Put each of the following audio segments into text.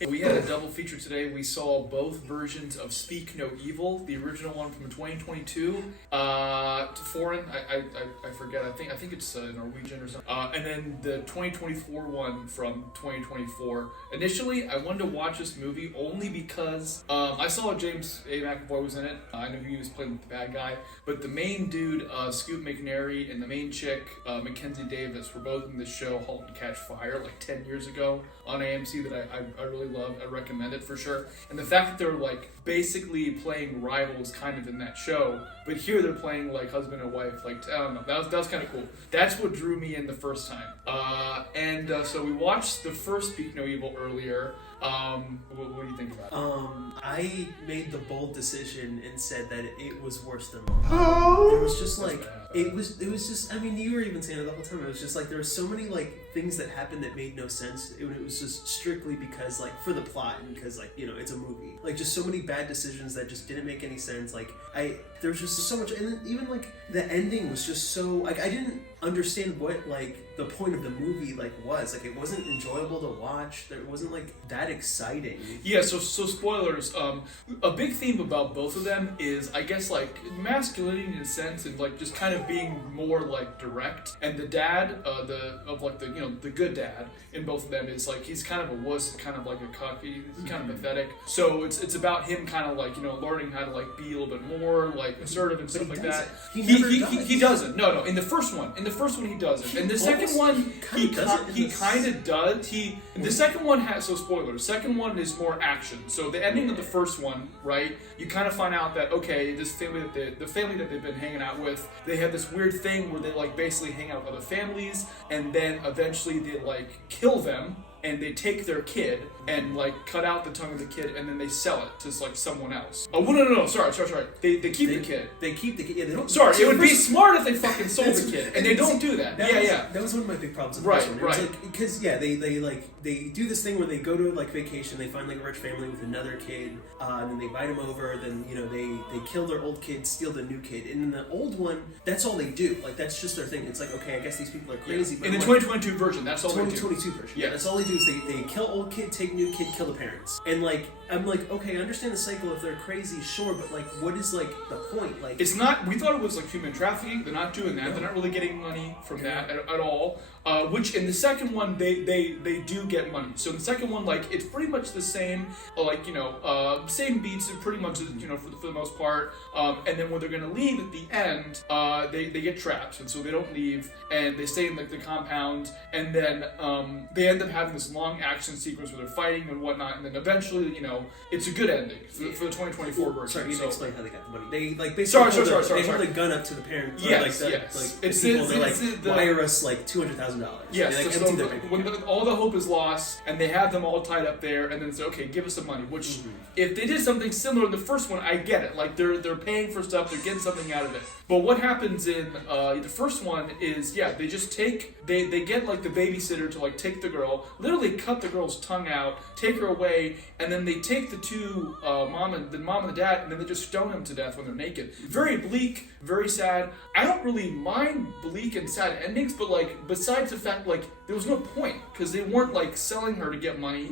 We had a double feature today. We saw both versions of Speak No Evil, the original one from 2022, foreign, I forget, I think it's Norwegian or something, and then the 2024 one from 2024. Initially, I wanted to watch this movie only because I saw James A. McAvoy was in it. I know he was playing with the bad guy, but the main dude, Scoot McNairy, and the main chick, Mackenzie Davis, were both in this show, *Halt and Catch Fire*, like 10 years ago on AMC that I really love. I recommend it for sure. And the fact that they're like basically playing rivals kind of in that show, but here they're playing like husband and wife. Like, I don't know, that was kind of cool. That's what drew me in the first time. So we watched the first Speak No Evil earlier. What do you think about it? I made the bold decision and said that it was worse than Mom. It was just like it was just. I mean, you were even saying it the whole time. It was just like there were so many like things that happened that made no sense. It was just strictly because like for the plot and because like it's a movie. Like just so many bad decisions that just didn't make any sense. Like there was just so much, and then even like the ending was just so like I didn't understand what like the point of the movie like was. Like it wasn't enjoyable to watch. It wasn't like that exciting. Yeah, so spoilers. A big theme about both of them is, I guess, like masculinity in a sense, and like just kind of being more like direct. And the dad, the good dad in both of them is like he's kind of a wuss, kind of like a cocky, he's kind of pathetic. So it's about him kind of like learning how to like be a little bit more like assertive and stuff like that. He doesn't. No. In the first one he doesn't. In the second one he kind of does. The second one has, so spoilers. Second one is more action. So the ending of the first one, right? You kind of find out that okay, this family the family that they've been hanging out with, they have this weird thing where they like basically hang out with other families, and then eventually they like kill them. And they take their kid and like cut out the tongue of the kid, and then they sell it to like someone else. Oh no! Sorry. They keep the kid. They keep the kid. Yeah, they don't. Sorry, it would be smart if they fucking sold the kid, and they don't do that. That was one of my big problems. With this one. It was right. like, because they do this thing where they go to like vacation, they find like a rich family with another kid, and then they invite him over. Then they kill their old kid, steal the new kid, and in the old one, that's all they do. Like that's just their thing. It's like okay, I guess these people are crazy. Yeah. But in the 2022 version, that's all they do. 2022 version. Yeah, that's all they do is they kill old kid, take new kid, kill the parents. And like I'm like, okay, I understand the cycle if they're crazy, sure, but like what is like the point? Like it's not, we thought it was like human trafficking. They're not doing that. No. They're not really getting money from that at all. Which in the second one they do get money. So in the second one, like it's pretty much the same, same beats pretty much for the most part. And then when they're gonna leave at the end, they get trapped, and so they don't leave, and they stay in like the compound, and then they end up having this long action sequence where they're fighting and whatnot, and then eventually it's a good ending for the 2024 version. Sorry, you need to explain how they got the money. They like basically they hold a gun up to the parents. Yes. Wire us like $200,000. Yes, they, like, when all the hope is lost, and they have them all tied up there, and then it's okay, give us some money. Which, if they did something similar in the first one, I get it. Like they're paying for stuff, they're getting something out of it. But what happens in the first one is, they just they get like the babysitter to like take the girl, literally cut the girl's tongue out, take her away, and then they take the two mom and the dad, and then they just stone them to death when they're naked. Very bleak, very sad. I don't really mind bleak and sad endings, but like besides the fact like there was no point because they weren't like selling her to get money.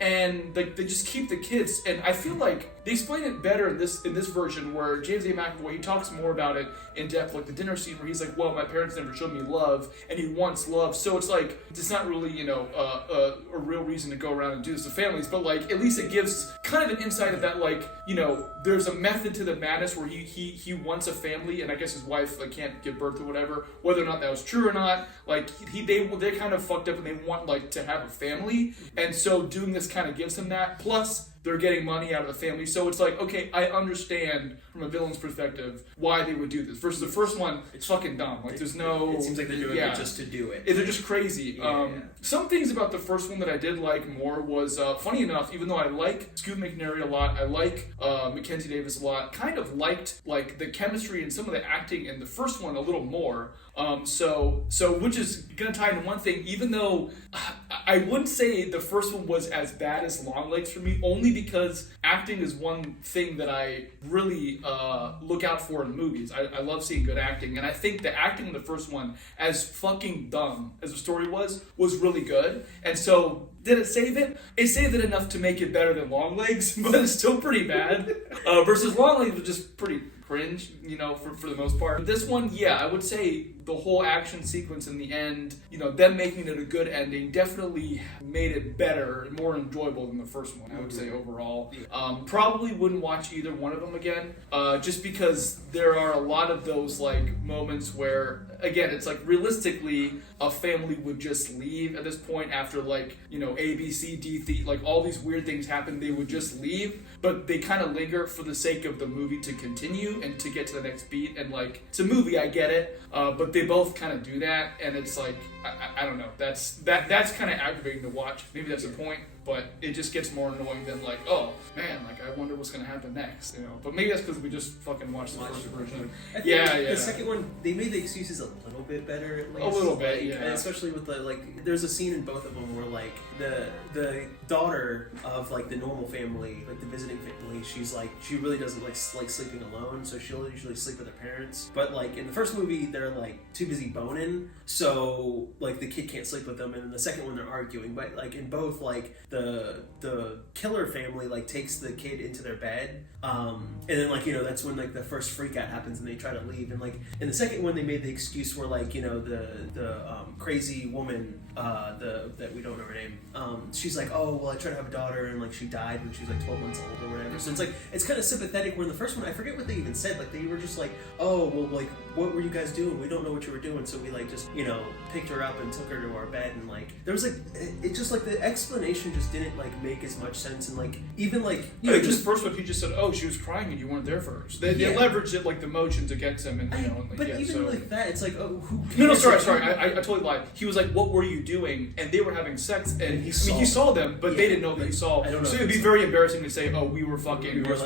And like they just keep the kids, and I feel like they explain it better in this version where James A. McAvoy, he talks more about it in depth, like the dinner scene where he's like, well, my parents never showed me love, and he wants love, so it's like it's not really a real reason to go around and do this to families, but like at least it gives kind of an insight of that, like there's a method to the madness where he wants a family, and I guess his wife like can't give birth or whatever, whether or not that was true or not, like they kind of fucked up and they want like to have a family, and so doing this kind of gives him that, plus they're getting money out of the family, so it's like, okay, I understand from a villain's perspective why they would do this. Versus the first one, it's fucking dumb. Like there's no. It seems like they're doing it just to do it. They're just crazy. Some things about the first one that I did like more was, funny enough, even though I like Scoot McNairy a lot, I like Mackenzie Davis a lot, kind of liked like the chemistry and some of the acting in the first one a little more. So which is gonna tie into one thing, even though I wouldn't say the first one was as bad as Longlegs for me, only because acting is one thing that I really look out for in movies. I love seeing good acting, and I think the acting in the first one, as fucking dumb as the story was really good. And so, did it save it? It saved it enough to make it better than Longlegs, but it's still pretty bad. Versus Longlegs was just pretty cringe, for the most part. But this one, yeah, I would say the whole action sequence in the end, them making it a good ending definitely made it better and more enjoyable than the first one, I would say overall. Probably wouldn't watch either one of them again, just because there are a lot of those moments where, again, it's realistically a family would just leave at this point after A, B, C, D, all these weird things happen, they would just leave, but they kind of linger for the sake of the movie to continue and to get to the next beat. And it's a movie, I get it, but they both kind of do that, and it's I don't know, that's kind of aggravating to watch. Maybe that's the point, but it just gets more annoying than oh man, I wonder what's gonna happen next, But maybe that's because we just fucking watched the first version. Yeah. The second one, they made the excuses a little bit better, at least. A little bit, yeah. And especially with there's a scene in both of them where the daughter of the normal family, the visiting family, she really doesn't like sleeping alone, so she'll usually sleep with her parents. But in the first movie, they're too busy boning, so the kid can't sleep with them. And in the second one, they're arguing. But in both, the killer family takes the kid into their bed, and then that's when the first freak out happens and they try to leave. And in the second one, they made the excuse where the crazy woman, that we don't know her name, she's oh well, I tried to have a daughter and she died when she was 12 months old or whatever. So it's kind of sympathetic. Where in the first one, I forget what they even said. They were just oh well, what were you guys doing? We don't know what you were doing, so we just picked her up and took her to our bed. And there was it just the explanation just didn't make as much sense. And even just first one, he just said, oh, she was crying and you weren't there for her. So they leveraged it the motions against him, and but even so. That, it's oh, who cares? No, sorry, I totally lied. He was what were you doing? And they were having sex, and he saw them, but they didn't know that he saw. I don't know. So it'd be very embarrassing to say, oh, we were fucking. We were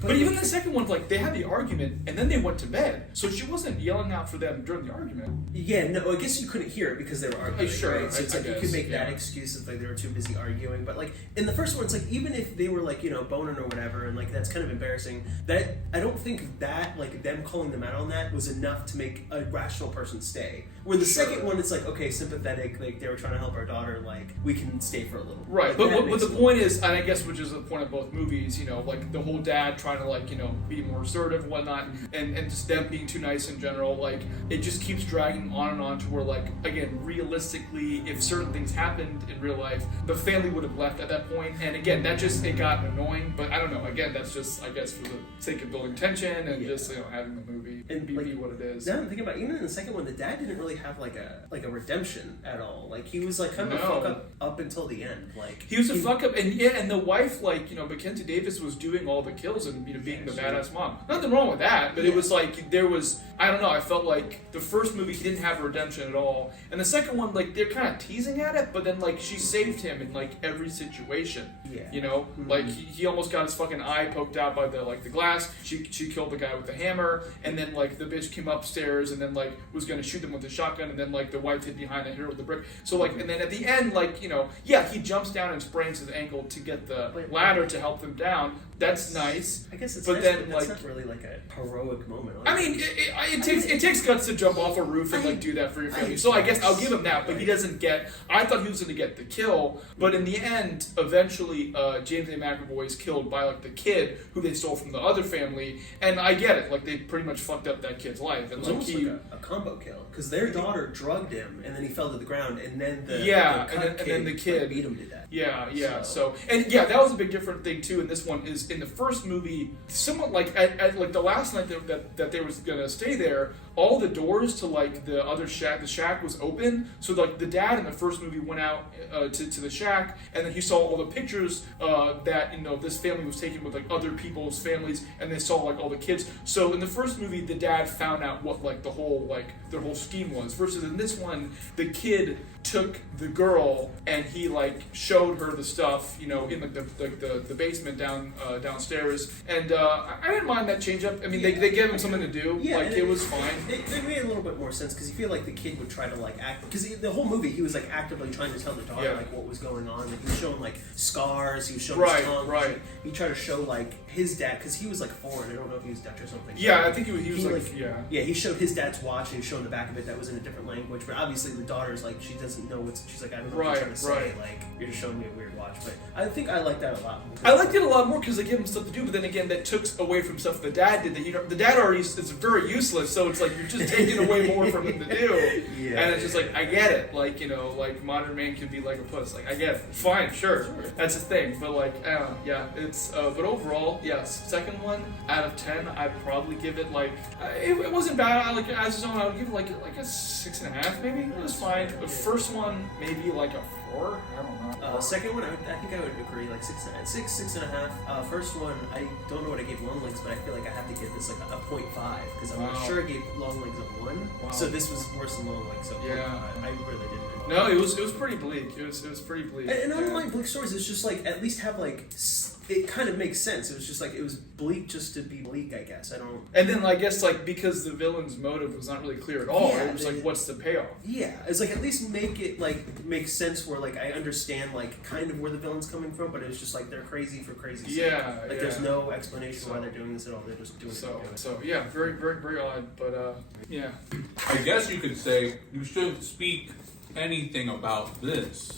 But even the second one, they had the argument, and then they went to bed. So she wasn't yelling out for them during the argument. Yeah, no, I guess you couldn't hear it because they were arguing. Sure, right? So it's you could make that excuse if they were too busy arguing. But in the first one, it's even if they were boning or whatever, and that's kind of embarrassing. That I don't think that them calling them out on that was enough to make a rational person stay. Where the second one, it's okay, sympathetic. They were trying to help our daughter. We can stay for a little. Right, but the point is, and I guess which is the point of both movies, the whole dad trying to be more assertive and whatnot, and just them being too nice in general, it just keeps dragging on and on to where again, realistically, if certain things happened in real life, the family would have left at that point. And again, it got annoying. But I don't know. Again, that's just, I guess, for the sake of building tension and just having the movie and be what it is. Now I'm thinking about, even in the second one, the dad didn't really have a redemption at all. He was kind of a fuck up until the end. He was a fuck up, and the wife, Mackenzie Davis was doing all the kills and being the badass mom. Nothing wrong with that, but it was there was, I don't know, I felt the first movie he didn't have a redemption at all, and the second one they're kind of teasing at it, but then she saved him in every situation. Yeah. He almost got his fucking eye poked out by the glass. She killed the guy with the hammer, and then the bitch came upstairs and then was gonna shoot them with a shotgun, and then the wife hid behind and hit her with the brick. So and then at the end he jumps down and sprains his ankle to get the ladder to help them down. That's nice. I guess it's but nice, then but that's not really a heroic moment. I mean, it takes guts to jump off a roof and do that for your family. So I guess I'll give him that. But he doesn't get. I thought he was going to get the kill, but in the end, eventually, James A. McAvoy is killed by the kid who they stole from the other family. And I get it. They pretty much fucked up that kid's life. And it was almost a combo kill because their daughter drugged him and then he fell to the ground, and then the then the kid beat him to death. Yeah. So that was a big different thing too. In this one is in the first movie, someone at the last night that they was gonna stay there, all the doors to the other shack, the shack was open. So the dad in the first movie went out to the shack, and then he saw all the pictures that this family was taking with other people's families, and they saw all the kids. So in the first movie, the dad found out what the whole their whole scheme was. Versus in this one, the kid took the girl and he like showed her the stuff, you know, in like the basement downstairs, and I didn't mind that change up. I mean, they gave him something to do. Yeah, like it was fine. It made a little bit more sense because you feel like the kid would try to like act because the whole movie he was like actively trying to tell the daughter like what was going on. Like, he was showing like scars. He was showing his tongue. Right. He tried to show like his dad because he was like foreign. I don't know if he was Dutch or something. Yeah, I think he was like yeah. He showed his dad's watch and he was showing the back of it that was in a different language. But obviously the daughter's like she doesn't know what's. She's like I don't know what you're trying to say. Like you're just showing me a weird watch. But I think I like that a lot more. I liked it a lot more because they gave him stuff to do, but then again, that took away from stuff the dad did. That you know, the dad already is very useless, so it's like you're just taking away more from him to do. Yeah, and it's just like I get it, like you know, like modern man can be like a puss. Like I get it, fine, sure, that's a thing. But like, yeah, it's. But overall, yes, second one out of 10, I'd probably give it like it wasn't bad. I like as its own, I would give it like a 6.5 maybe. It was fine. The first one maybe like a 4. I don't know. Second one, I think I would agree, like 6.5. First one, I don't know what I gave Long Legs, but I feel like I have to give this like a 0.5 because I'm not sure I gave Long Legs a 1. Wow. So this was worse than Long Legs. So yeah, I really didn't. No, it was pretty bleak. It was pretty bleak. And I don't like bleak stories. It's just like at least have like it kind of makes sense. It was just like it was bleak just to be bleak, I guess. I don't. And then I guess like because the villain's motive was not really clear at all. Yeah, it was like, what's the payoff? Yeah, it's like at least make it like make sense where like I understand like kind of where the villain's coming from, but it's just like they're crazy for crazy sake. Yeah, like there's no explanation why they're doing this at all. They're just doing it. So yeah, very very very odd, but yeah. I guess you could say you shouldn't speak anything about this.